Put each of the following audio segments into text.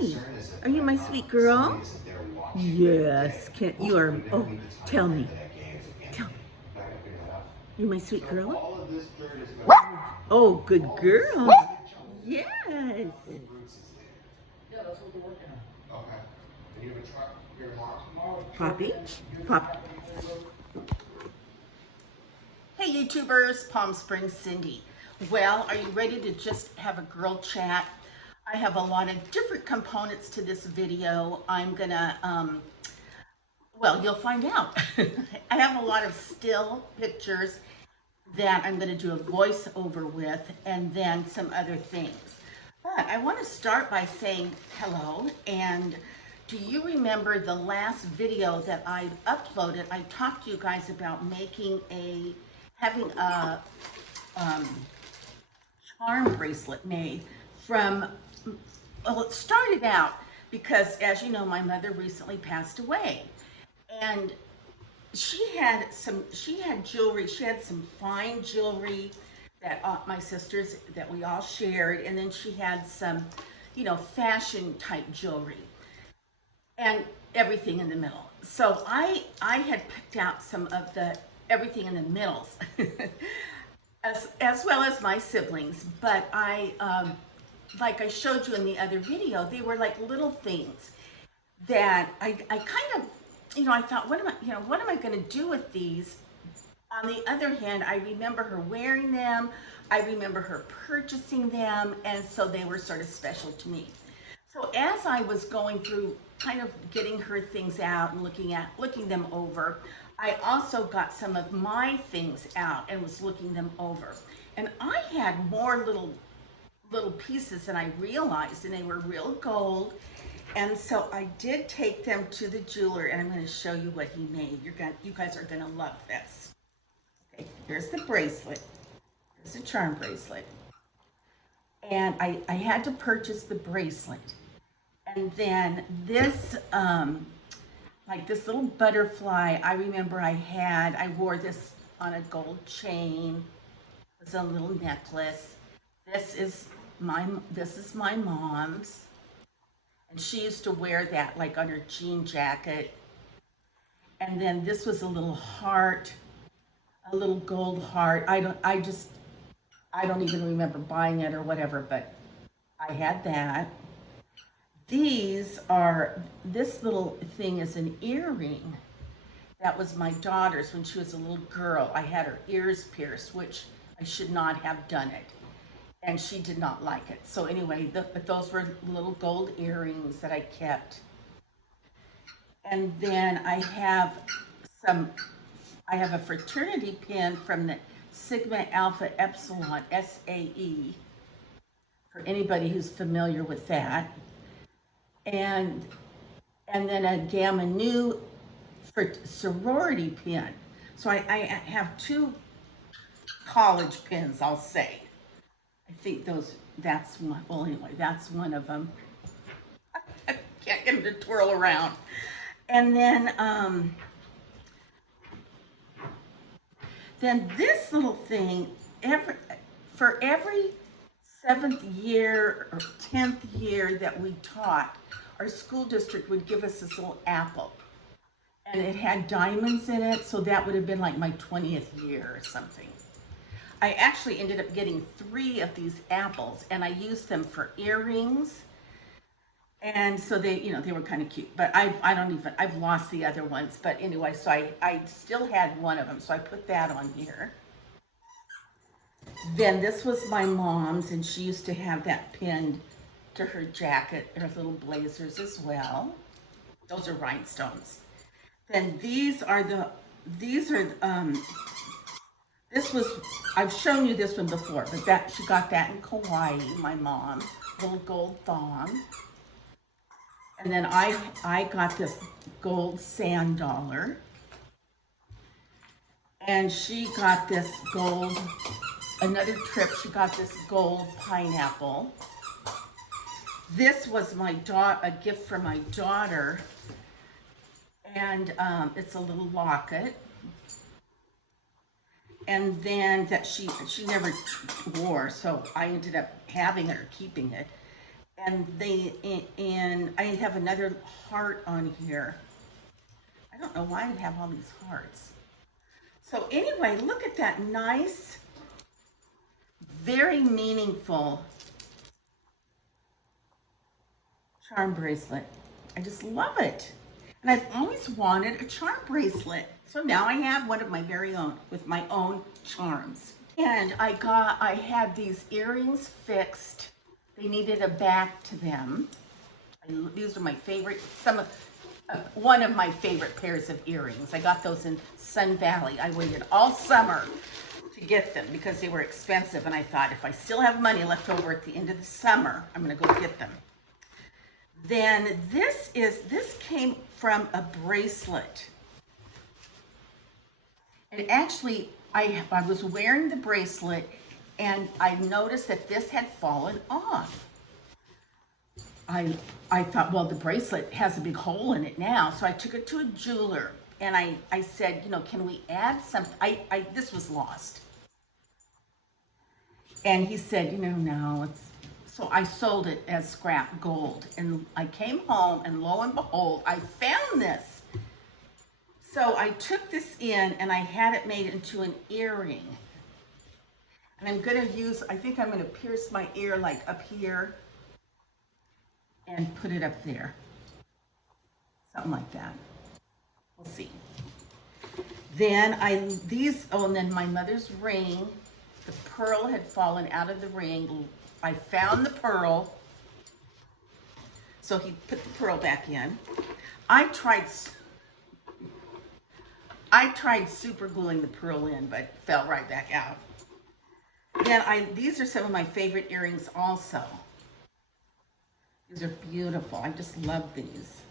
Hi, are you my sweet girl? Yes, can you are, oh, tell me, tell me, you're my sweet girl? Oh, good girl. Yes. Poppy? Pop. Hey YouTubers, Palm Springs Cindy. Well, are you ready to just have a girl chat? I have a lot of different components to this video. I'm gonna, well, you'll find out. I have a lot of still pictures that I'm gonna do a voiceover with, and then some other things. But I wanna start by saying hello, and do you remember the last video that I uploaded? I talked to you guys about having a charm bracelet made from, well, it started out because, as you know, my mother recently passed away. And she had jewelry, she had some fine jewelry that my sisters, that we all shared. And then she had some, fashion type jewelry and everything in the middle. So I had picked out some of the everything in the middles, as well as my siblings. But like I showed you in the other video, they were like little things that I kind of, I thought, what am I going to do with these? On the other hand, I remember her wearing them. I remember her purchasing them, and so they were sort of special to me. So as I was going through kind of getting her things out and looking them over, I also got some of my things out and was looking them over. And I had more little pieces than I realized, and they were real gold. And so I did take them to the jeweler, and I'm going to show you what he made. You guys are going to love this. Okay, here's the bracelet. Here's the charm bracelet. And I had to purchase the bracelet. And then this, like this little butterfly, I remember I wore this on a gold chain. It was a little necklace. This is my mom's. And she used to wear that like on her jean jacket. And then this was a little heart, a little gold heart. I don't even remember buying it or whatever, but I had that. This little thing is an earring. That was my daughter's when she was a little girl. I had her ears pierced, which I should not have done it. And she did not like it. So anyway, but those were little gold earrings that I kept. And then I have a fraternity pin from the Sigma Alpha Epsilon, SAE, for anybody who's familiar with that. And then a Gamma Nu for sorority pin. So I have two college pins, I'll say. I think that's one, well anyway, that's one of them. I can't get them to twirl around. And then this little thing, for every 7th year or 10th year that we taught, our school district would give us this little apple. And it had diamonds in it, so that would have been like my 20th year or something. I actually ended up getting 3 of these apples, and I used them for earrings. And so they were kind of cute, but I've lost the other ones. But anyway, so I still had one of them, so I put that on here. Then this was my mom's, and she used to have that pinned to her jacket, her little blazers as well. Those are rhinestones. Then I've shown you this one before, but she got that in Kauai, my mom, little gold thong. And then I got this gold sand dollar. And she got this another trip, she got this gold pineapple. This was a gift for my daughter. And it's a little locket. And then that she never wore, so I ended up having it or keeping it. and I have another heart on here. I don't know why I have all these hearts. So anyway, look at that nice, very meaningful charm bracelet. I just love it. And I've always wanted a charm bracelet. So now I have one of my very own with my own charms. And I had these earrings fixed. They needed a back to them. These are my favorite, one of my favorite pairs of earrings. I got those in Sun Valley. I waited all summer to get them because they were expensive. And I thought if I still have money left over at the end of the summer, I'm gonna go get them. Then this came from a bracelet. And actually, I was wearing the bracelet and I noticed that this had fallen off. I thought, well, the bracelet has a big hole in it now. So I took it to a jeweler and I said, you know, can we add something? This was lost. And he said, you know, no, it's, so I sold it as scrap gold. And I came home and lo and behold, I found this. So I took this in and I had it made into an earring. And I'm gonna I think I'm gonna pierce my ear like up here and put it up there. Something like that. We'll see. Then and then my mother's ring, the pearl had fallen out of the ring. I found the pearl. So he put the pearl back in. I tried super gluing the pearl in, but it fell right back out. Then these are some of my favorite earrings also. These are beautiful. I just love these.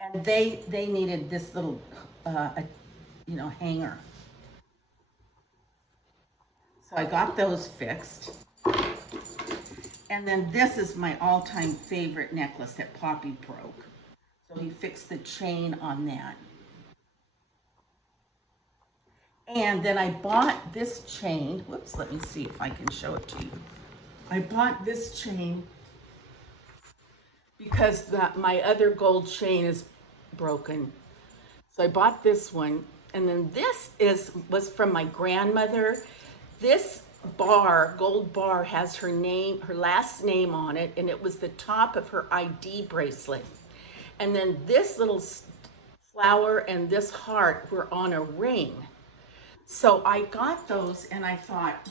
And they needed this little, hanger. So I got those fixed. And then this is my all-time favorite necklace that Poppy broke. So he fixed the chain on that. And then I bought this chain. Whoops, let me see if I can show it to you. I bought this chain because my other gold chain is broken. So I bought this one. And then this was from my grandmother. This gold bar has her last name on it, and it was the top of her ID bracelet. And then this little flower and this heart were on a ring. So I got those and I thought,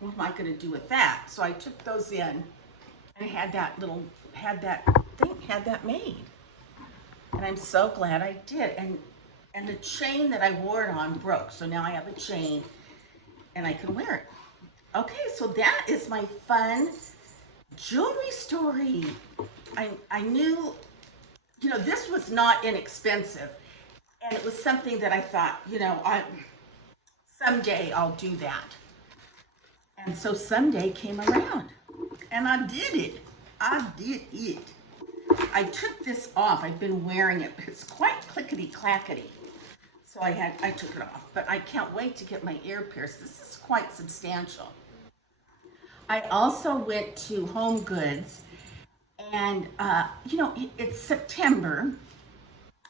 what am I gonna do with that? So I took those in and had that made. And I'm so glad I did. And the chain that I wore it on broke. So now I have a chain and I can wear it. Okay, so that is my fun jewelry story. I knew, this was not inexpensive. And it was something that I thought, someday I'll do that. And so someday came around and I did it. I took this off. I've been wearing it. It's quite clickety-clackety. So I took it off, but I can't wait to get my ear pierced. This is quite substantial. I also went to Home Goods and, it's September.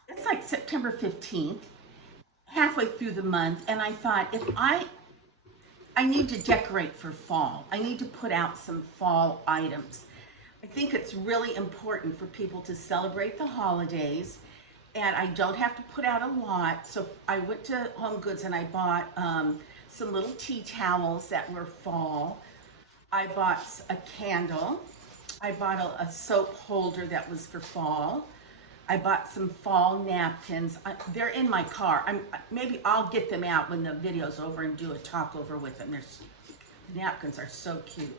It's like September 15th, halfway through the month. And I thought if I need to decorate for fall. I need to put out some fall items. I think it's really important for people to celebrate the holidays, and I don't have to put out a lot. So I went to Home Goods and I bought some little tea towels that were fall. I bought a candle. I bought a soap holder that was for fall. I bought some fall napkins. They're in my car. Maybe I'll get them out when the video's over and do a talk over with them. The napkins are so cute.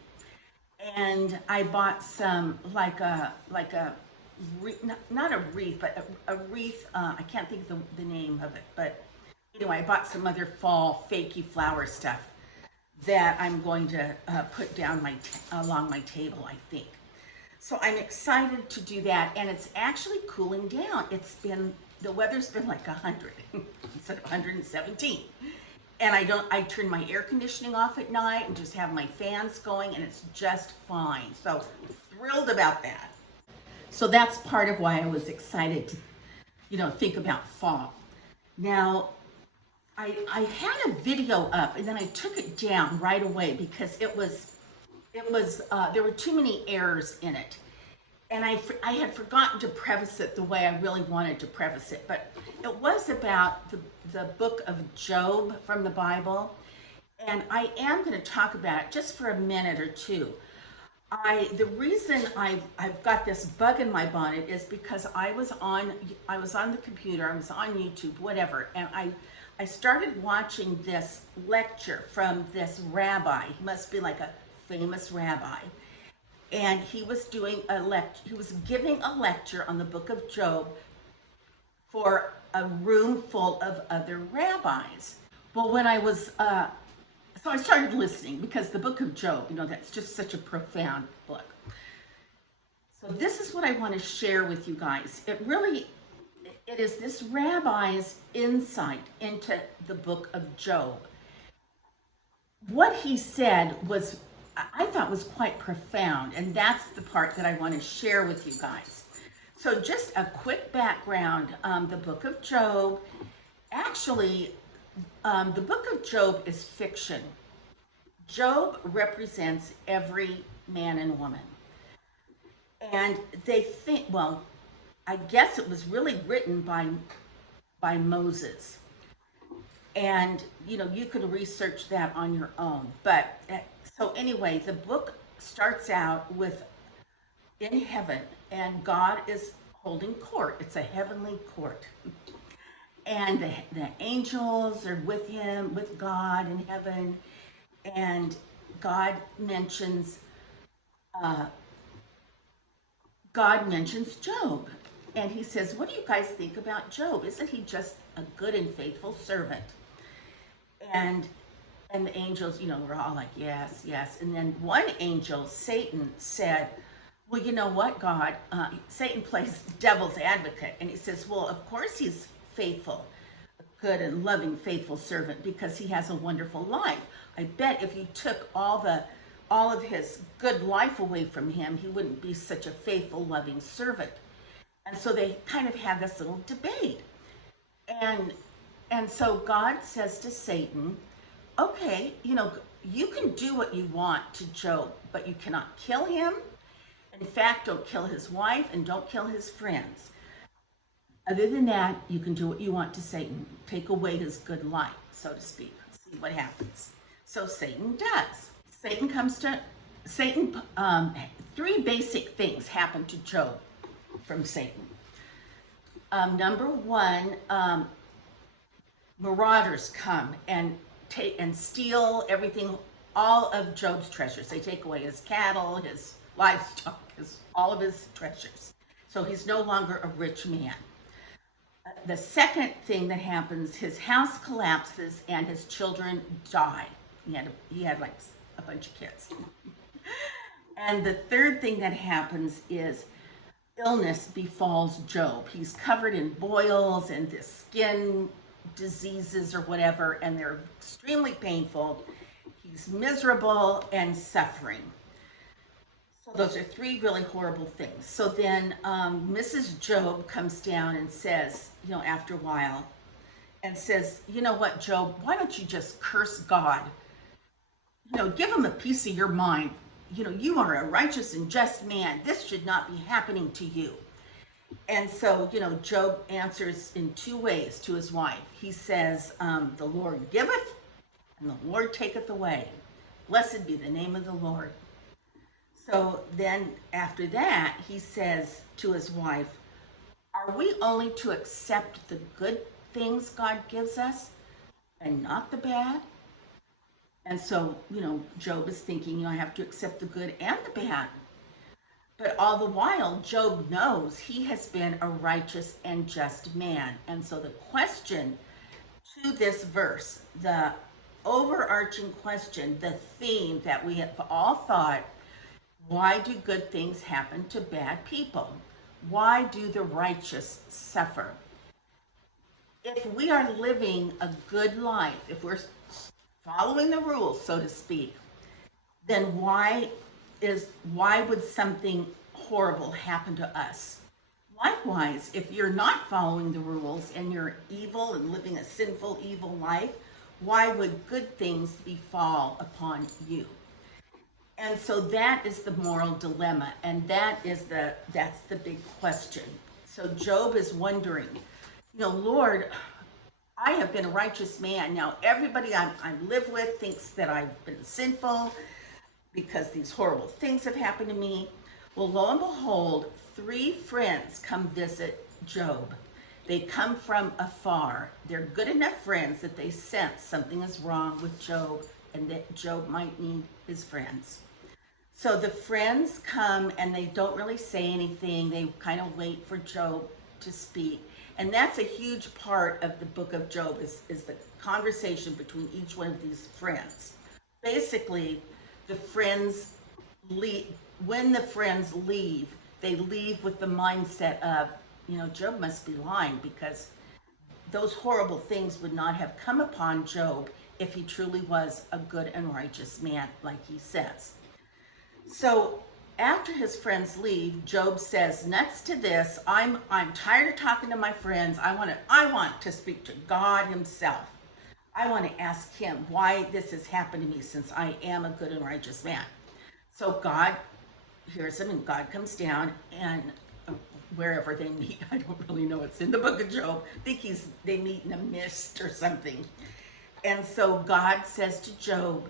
And I bought some not a wreath, but a wreath. I can't think of the name of it, but anyway, I bought some other fall fakey flower stuff that I'm going to put down along my table, I think. So I'm excited to do that, and it's actually cooling down. The weather's been like 100 instead of 117. And I turn my air conditioning off at night and just have my fans going, and it's just fine. So thrilled about that. So that's part of why I was excited to, think about fall. Now, I had a video up and then I took it down right away because there were too many errors in it. And I had forgotten to preface it the way I really wanted to preface it, but it was about the book of Job from the Bible. And I am going to talk about it just for a minute or two. The reason I've got this bug in my bonnet is because I was on the computer, I was on YouTube, whatever, and I started watching this lecture from this rabbi. He must be like a famous rabbi. And he was giving a lecture on the book of Job for a room full of other rabbis. Well, when I was so I started listening because the book of Job, that's just such a profound book. So this is what I want to share with you guys. It is this rabbi's insight into the book of Job. What he said I thought was quite profound, and that's the part that I want to share with you guys. So just a quick background, the book of Job, actually, the book of Job is fiction. Job represents every man and woman. And they think, well, I guess it was really written by Moses. And, you can research that on your own. But, so anyway, the book starts out with in heaven, and God is holding court. It's a heavenly court. And the angels are with him, with God in heaven, and God mentions Job. And he says, what do you guys think about Job? Isn't he just a good and faithful servant? And the angels, were all like, yes, yes. And then one angel, Satan, said, well, you know what, God? Satan plays devil's advocate. And he says, well, of course he's faithful, a good and loving, faithful servant, because he has a wonderful life. I bet if you took all of his good life away from him, he wouldn't be such a faithful, loving servant. And so they kind of have this little debate. And so God says to Satan, okay, you can do what you want to Job, but you cannot kill him. In fact, don't kill his wife and don't kill his friends. Other than that, you can do what you want to Satan. Take away his good life, so to speak. See what happens. So Satan does. Three basic things happen to Job from Satan. Number one, marauders come and steal everything, all of Job's treasures. They take away his cattle, his livestock, all of his treasures. So he's no longer a rich man. The second thing that happens, his house collapses and his children die. He had like a bunch of kids. And the third thing that happens is illness befalls Job. He's covered in boils and this skin diseases or whatever, and they're extremely painful. He's miserable and suffering. So those are three really horrible things. So then Mrs. Job comes down and says, after a while, and says, you know what, Job, why don't you just curse God? Give him a piece of your mind. You are a righteous and just man. This should not be happening to you. And so, Job answers in two ways to his wife. He says, the Lord giveth and the Lord taketh away. Blessed be the name of the Lord. So then after that, he says to his wife, are we only to accept the good things God gives us and not the bad? And so, Job is thinking, I have to accept the good and the bad. But all the while, Job knows he has been a righteous and just man. And so the question to this verse, the overarching question, the theme that we have all thought, why do good things happen to bad people? Why do the righteous suffer? If we are living a good life, if we're following the rules, so to speak, then why would something horrible happen to us? Likewise, if you're not following the rules and you're evil and living a sinful, evil life, why would good things befall upon you? And so that is the moral dilemma, and that's the big question. So Job is wondering, Lord, I have been a righteous man. Now everybody I live with thinks that I've been sinful because these horrible things have happened to me. Well, lo and behold, 3 friends come visit Job. They come from afar. They're good enough friends that they sense something is wrong with Job and that Job might need his friends. So the friends come and they don't really say anything. They kind of wait for Job to speak. And that's a huge part of the book of Job is the conversation between each one of these friends. Basically, the friends leave. When the friends leave, they leave with the mindset of, Job must be lying, because those horrible things would not have come upon Job if he truly was a good and righteous man, like he says. So after his friends leave, Job says, next to this, I'm tired of talking to my friends. I want to speak to God himself. I want to ask him why this has happened to me, since I am a good and righteous man. So God hears him, and God comes down, and wherever they meet, I don't really know, it's in the book of Job. I think they meet in a mist or something. And so God says to Job,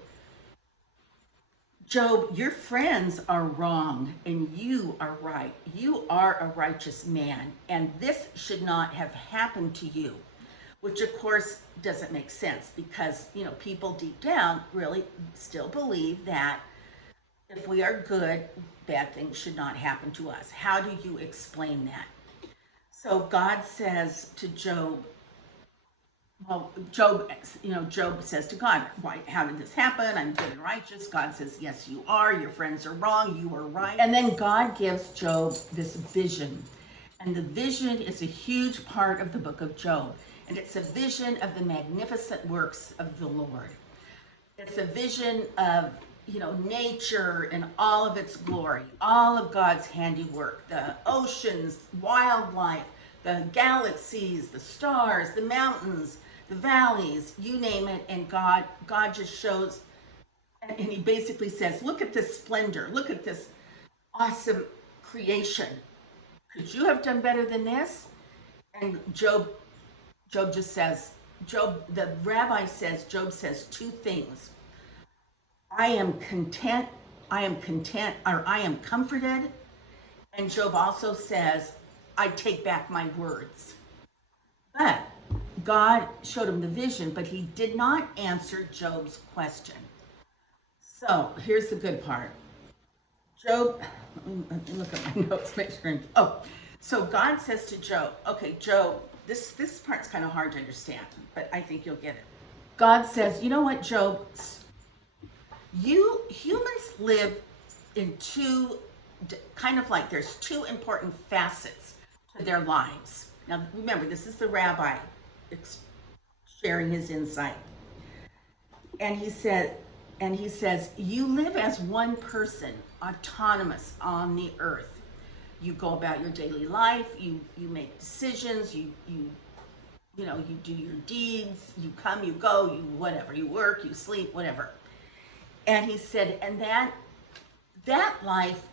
your friends are wrong and you are right. You are a righteous man, and this should not have happened to you. Which of course doesn't make sense, because people deep down really still believe that if we are good, bad things should not happen to us. How do you explain that? So God says to Job, Job says to God, why, how did this happen? I'm good and righteous. God says, yes, you are. Your friends are wrong. You are right. And then God gives Job this vision. And the vision is a huge part of the book of Job. And it's a vision of the magnificent works of the Lord. It's a vision of, nature in all of its glory, all of God's handiwork, the oceans, wildlife, the galaxies, the stars, the mountains, the valleys, you name it. And God just shows, and he basically says, look at this splendor. Look at this awesome creation. Could you have done better than this? And Job just says, the rabbi says, Job says 2 things. I am content, or I am comforted. And Job also says, I take back my words. But God showed him the vision, but he did not answer Job's question. So here's the good part. Job, let me look at my notes, make sure. So God says to Job, okay, Job, this part's kind of hard to understand, but I think you'll get it. God says, you know what, Job, you humans live in there's 2 important facets to their lives. Now remember, this is the rabbi sharing his insight. And he says, you live as one person, autonomous on the earth. You go about your daily life, you make decisions, you do your deeds, you come, you go, you whatever, you work, you sleep, whatever. And he said, and that life,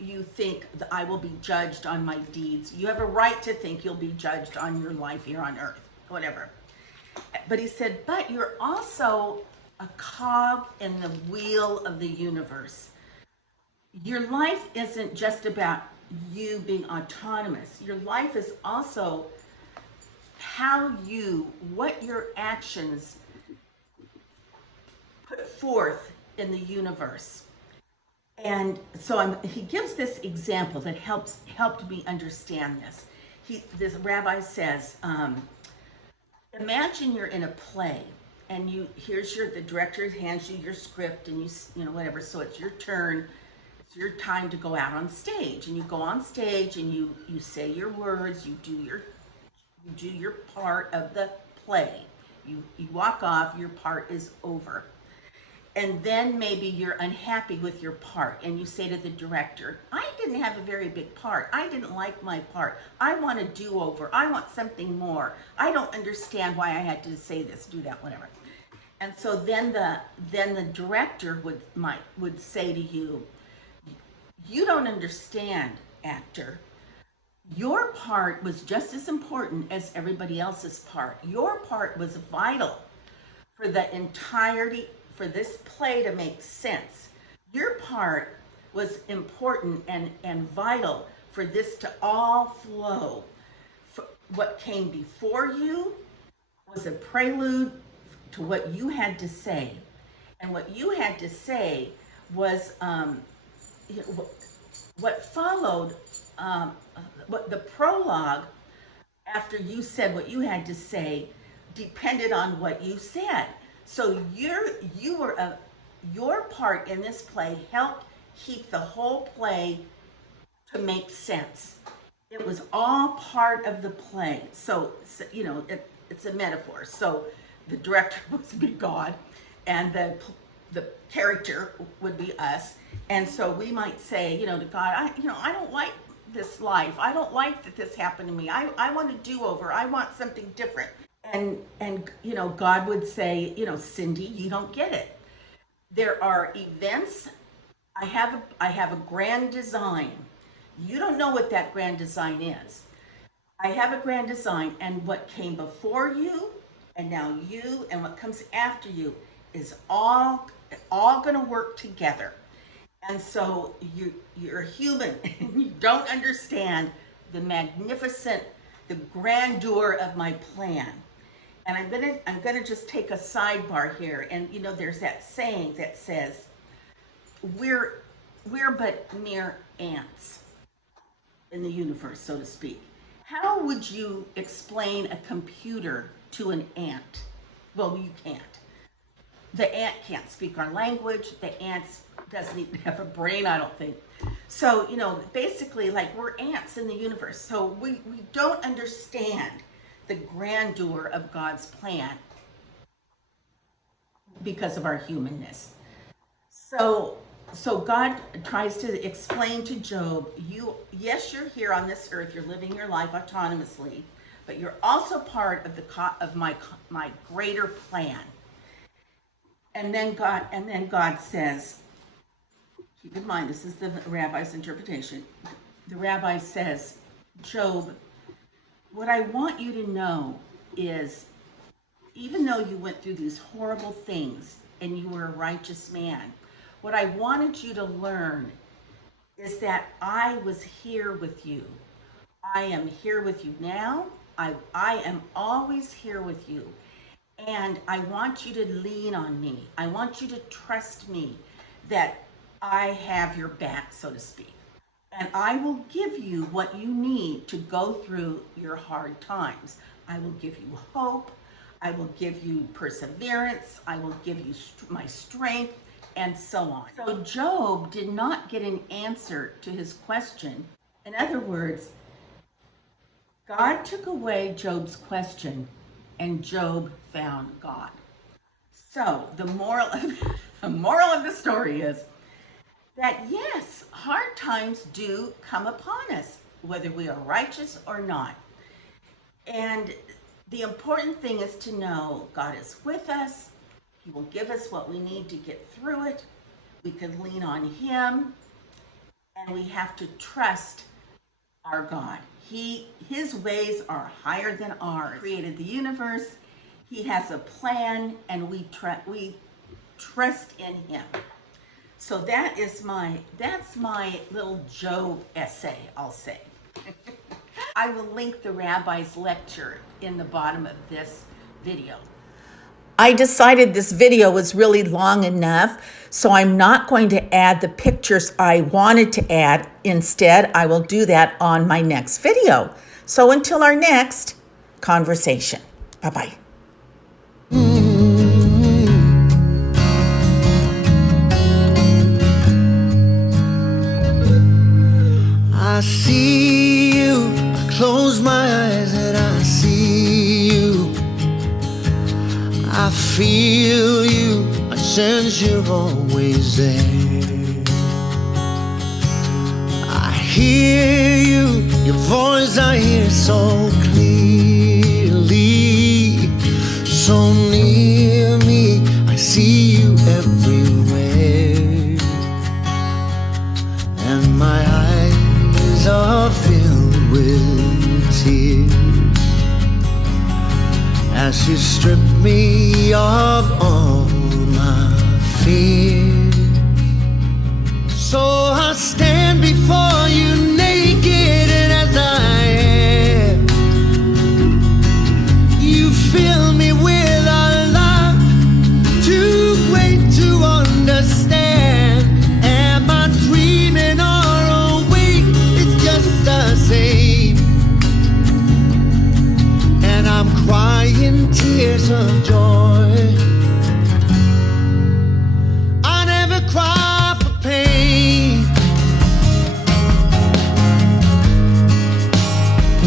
you think that I will be judged on my deeds. You have a right to think you'll be judged on your life here on earth, whatever. But he said, but you're also a cog in the wheel of the universe. Your life isn't just about you being autonomous. Your life is also what your actions put forth in the universe. And so he gives this example that helped me understand this. This rabbi says, imagine you're in a play, and the director hands you your script, and whatever. So it's your turn. It's your time to go out on stage, and you go on stage, and you say your words. You do your part of the play. You walk off, your part is over. And then maybe you're unhappy with your part and you say to the director, I didn't have a very big part. I didn't like my part. I want a do-over. I want something more. I don't understand why I had to say this, do that, whatever. And so then the director would say to you, you don't understand, actor. Your part was just as important as everybody else's part. Your part was vital for the entirety, for this play to make sense. Your part was important and vital for this to all flow. What came before you was a prelude to what you had to say. And what you had to say was what followed, what the prologue after you said what you had to say depended on what you said. So your part in this play helped keep the whole play to make sense. It was all part of the play. So you know, it's a metaphor. So the director would be God, and the character would be us. And so we might say, you know, to God, I don't like this life. I don't like that this happened to me. I want a do-over. I want something different. And you know, God would say, you know, Cindy, you don't get it. There are events. I have a grand design. You don't know what that grand design is. I have a grand design, and what came before you, and now you, and what comes after you is all going to work together. And so you're human, and you don't understand the grandeur of my plan. And I'm gonna just take a sidebar here. And you know, there's that saying that says, we're but mere ants in the universe, so to speak. How would you explain a computer to an ant? Well, you can't. The ant can't speak our language. The ant doesn't even have a brain, I don't think. So, you know, basically, like, we're ants in the universe. So we don't understand the grandeur of God's plan because of our humanness. So God tries to explain to Job, yes, you're here on this earth, you're living your life autonomously, but you're also part of my greater plan. And then God says, keep in mind, this is the rabbi's interpretation. The rabbi says, Job, what I want you to know is, even though you went through these horrible things and you were a righteous man, what I wanted you to learn is that I was here with you. I am here with you now. I am always here with you. And I want you to lean on me. I want you to trust me that I have your back, so to speak. And I will give you what you need to go through your hard times. I will give you hope. I will give you perseverance. I will give you my strength, and so on. So Job did not get an answer to his question. In other words, God took away Job's question, and Job found God. So the moral of the story is that yes, hard times do come upon us, whether we are righteous or not. And the important thing is to know God is with us. He will give us what we need to get through it. We can lean on Him, and we have to trust our God. His ways are higher than ours. He created the universe. He has a plan, and we trust in Him. So that's my little Job essay, I'll say. I will link the rabbi's lecture in the bottom of this video. I decided this video was really long enough, so I'm not going to add the pictures I wanted to add. Instead, I will do that on my next video. So until our next conversation. Bye-bye. I see you, I close my eyes and I see you. feel you, I sense you're always there. I hear you, your voice I hear so clearly. So near me, I see you everywhere. And my eyes are filled with tears as you strip me of all my fears. So I stand before you naked, and as I am, you fill me with a love too great to understand. Am I dreaming or awake? It's just the same. And I'm crying tears of joy. I never cry for pain.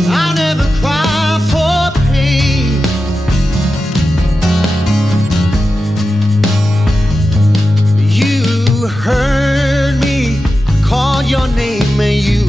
I never cry for pain. You heard me, I called your name and you